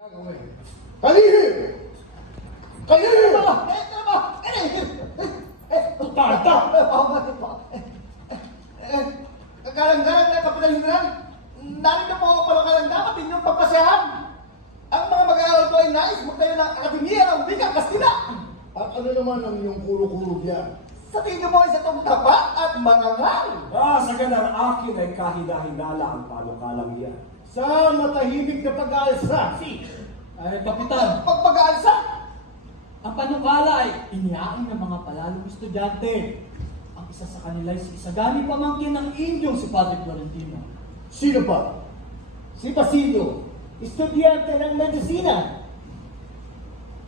Kalihim! Kalihim! Tarta! Galang-galang na Kapitan General, narito po ako para kalang-dapat inyong pagpasayahan. Ang mga mag-aaral ko ay nais magtayo ng Akademiya ng Wikang Kastila. At ano naman ang iyong kuro-kuro diyan? Sa tingin mo ay sa itong tapat at marangal. Sa ganang akin ay kahina-hinala ang panukalang iyan. Sa matahimik na pag-aalsa. Ay, Kapitan, Pagpag-aalsa, ang panukala ay iniain ng mga palalong estudyante. Ang isa sa kanila ay si Isagani pamangkin ng Indyong si Padre Florentino. Sino pa? si Basilio, estudyante ng medisina.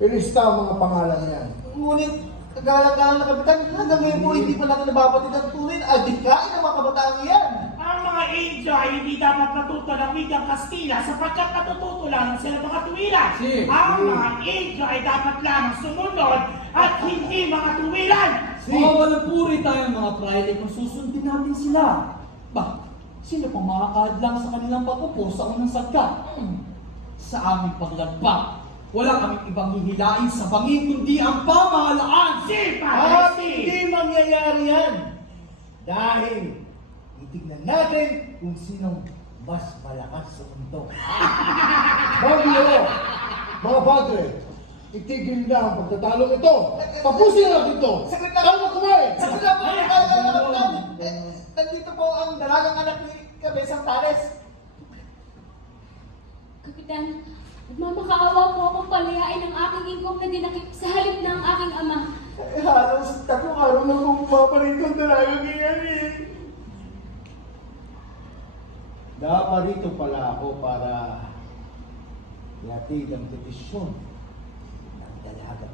Ilista ang mga pangalan niyan. Ngunit, kagalang-galang na Kapitan, hanggang ngayon po hindi pa natin nababatid ang tunay na adhikain ng mga kabataang iyan. Ang mga Indio ay hindi dapat matuto ng wikang Kastila sapagkat natututo lang sila mga tuwiran. Ang mga Indio ay dapat lamang sumunod at hindi mga tuwiran. Mawawalapuri tayong mga praile kung susundin natin sila. Sino pang makakadlang sa kanilang pagpupo sa unang sagkat? Sa aming paglagpak, wala kaming ibang hihilain sa bangin kundi ang pamahalaan. At hindi mangyayari yan. Dahil titignan natin kung sinong mas malakas sa mundo. Bagyo, mga padre, itigil na ang pagtatalong ito. Tapusin natin ito. Kalma kumain. Sa sila po, kagalang na Kapitan, nandito po ang dalagang anak ni Cabezang Tales. Kapitan, nagmamakaawa po akong palayain ang aking ingkong na dinakip sa halip ng aking ama. Halos 3 araw na kung papalit ang dalagang iyan eh. Naparito pala ako para ihatid ang petisyon ng dalaga.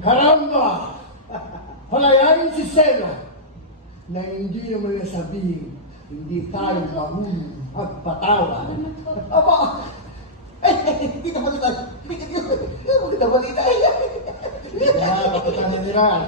Karamba! Palayain si Sela na hindi naman niya sabihin hindi tayo marunong magpatawa. Aba! Hindi na balita. Hindi na balita. Kaya, Kapitan General.